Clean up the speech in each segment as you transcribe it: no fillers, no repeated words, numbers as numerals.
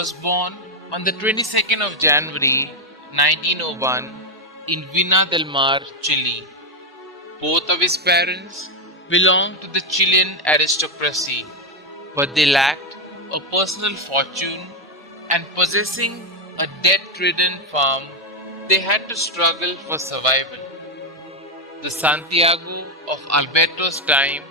was born on the 22nd of January 1901 in Vina del Mar, Chile. Both of his parents belonged to the Chilean aristocracy, but they lacked a personal fortune, and possessing a debt-ridden farm, they had to struggle for survival. The Santiago of Alberto's time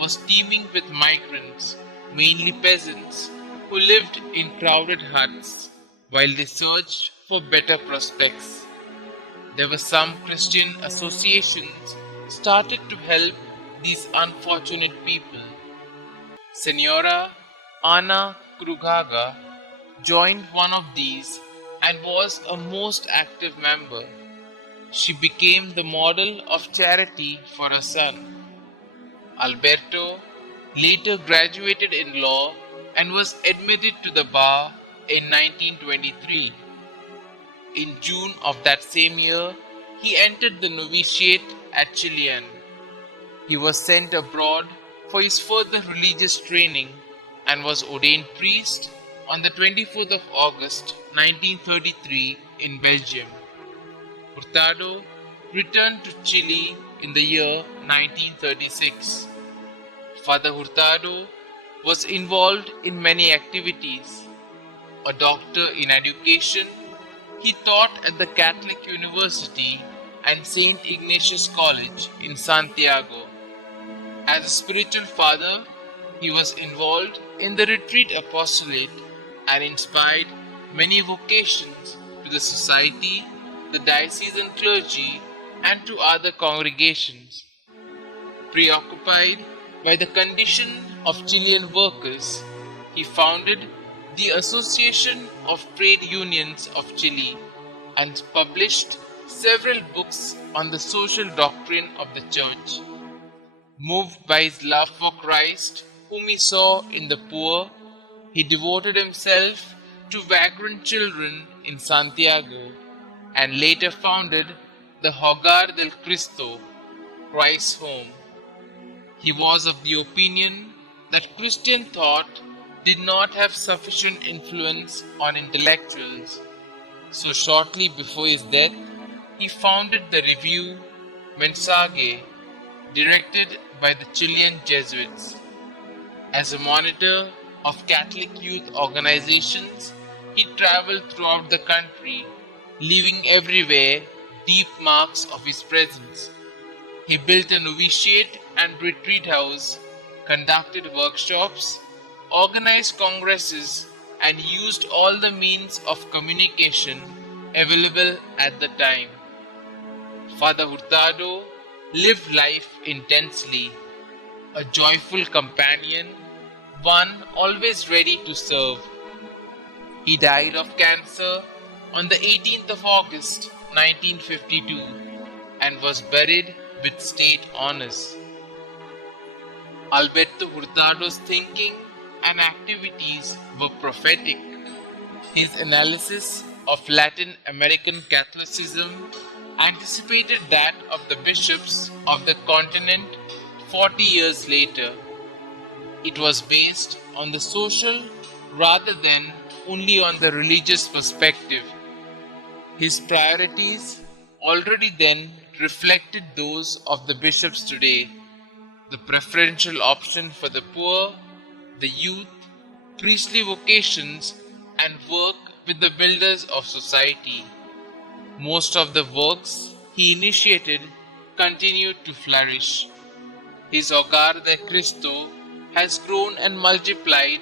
was teeming with migrants, mainly peasants, who lived in crowded huts while they searched for better prospects. There were some Christian associations started to help these unfortunate people. Senora Ana Krugaga joined one of these and was a most active member. She became the model of charity for her son. Alberto later graduated in law and was admitted to the bar in 1923. In June of that same year, he entered the novitiate at Chilean. He was sent abroad for his further religious training and was ordained priest on the 24th of August 1933 in Belgium. Hurtado returned to Chile in the year 1936. Father Hurtado was involved in many activities. A doctor in education, he taught at the Catholic University and St Ignatius College in Santiago. As a spiritual father, he was involved in the retreat apostolate and inspired many vocations to the society, the diocesan clergy, and to other congregations. Preoccupied by the condition of Chilean workers, he founded the Association of Trade Unions of Chile and published several books on the social doctrine of the Church. Moved by his love for Christ, whom he saw in the poor, he devoted himself to vagrant children in Santiago and later founded the Hogar del Cristo, Christ's Home. He was of the opinion that Christian thought did not have sufficient influence on intellectuals, so shortly before his death, he founded the review Mensage, directed by the Chilean Jesuits. As a monitor of Catholic youth organizations, he traveled throughout the country, leaving everywhere deep marks of his presence. He built a novitiate and retreat house, conducted workshops, organized congresses, and used all the means of communication available at the time. Father Hurtado lived life intensely, a joyful companion, one always ready to serve. He died of cancer on the 18th of August 1952 and was buried with state honors. Alberto Hurtado's thinking and activities were prophetic. His analysis of Latin American Catholicism anticipated that of the bishops of the continent 40 years later. It was based on the social rather than only on the religious perspective. His priorities already then reflected those of the bishops today: the preferential option for the poor, the youth, priestly vocations, and work with the builders of society. Most of the works he initiated continued to flourish. His Hogar de Cristo has grown and multiplied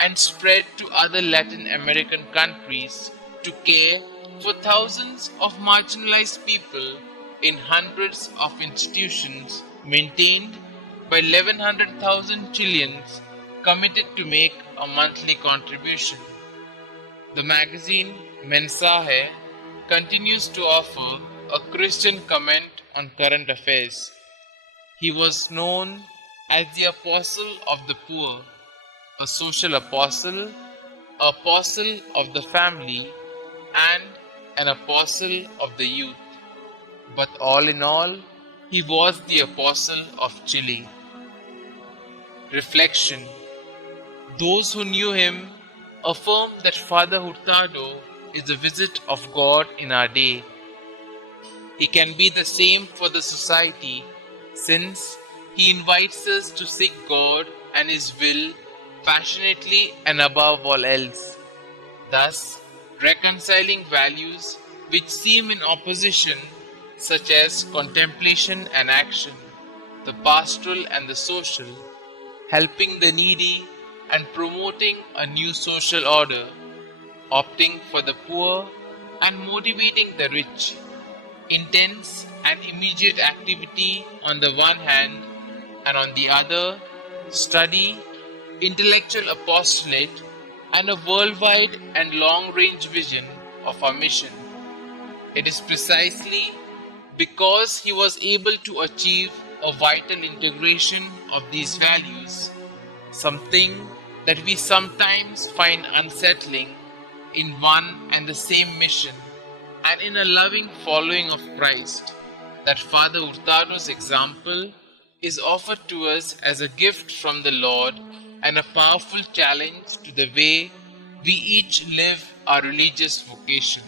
and spread to other Latin American countries to care for thousands of marginalized people in hundreds of institutions maintained by 1,100,000 Chileans committed to make a monthly contribution. The magazine Mensaje continues to offer a Christian comment on current affairs. He was known as the Apostle of the Poor, a social apostle of the family, and an apostle of the youth. But all in all, he was the Apostle of Chile. Reflection: those who knew him affirm that Father Hurtado is the visit of God in our day. He can be the same for the society, since he invites us to seek God and His will passionately and above all else, thus reconciling values which seem in opposition, such as contemplation and action, the pastoral and the social, helping the needy and promoting a new social order, opting for the poor and motivating the rich. Intense and immediate activity on the one hand, and on the other, study, intellectual apostolate, and a worldwide and long range vision of our mission. It is precisely because he was able to achieve a vital integration of these values, something that we sometimes find unsettling in one and the same mission and in a loving following of Christ, that Father Hurtado's example is offered to us as a gift from the Lord and a powerful challenge to the way we each live our religious vocation.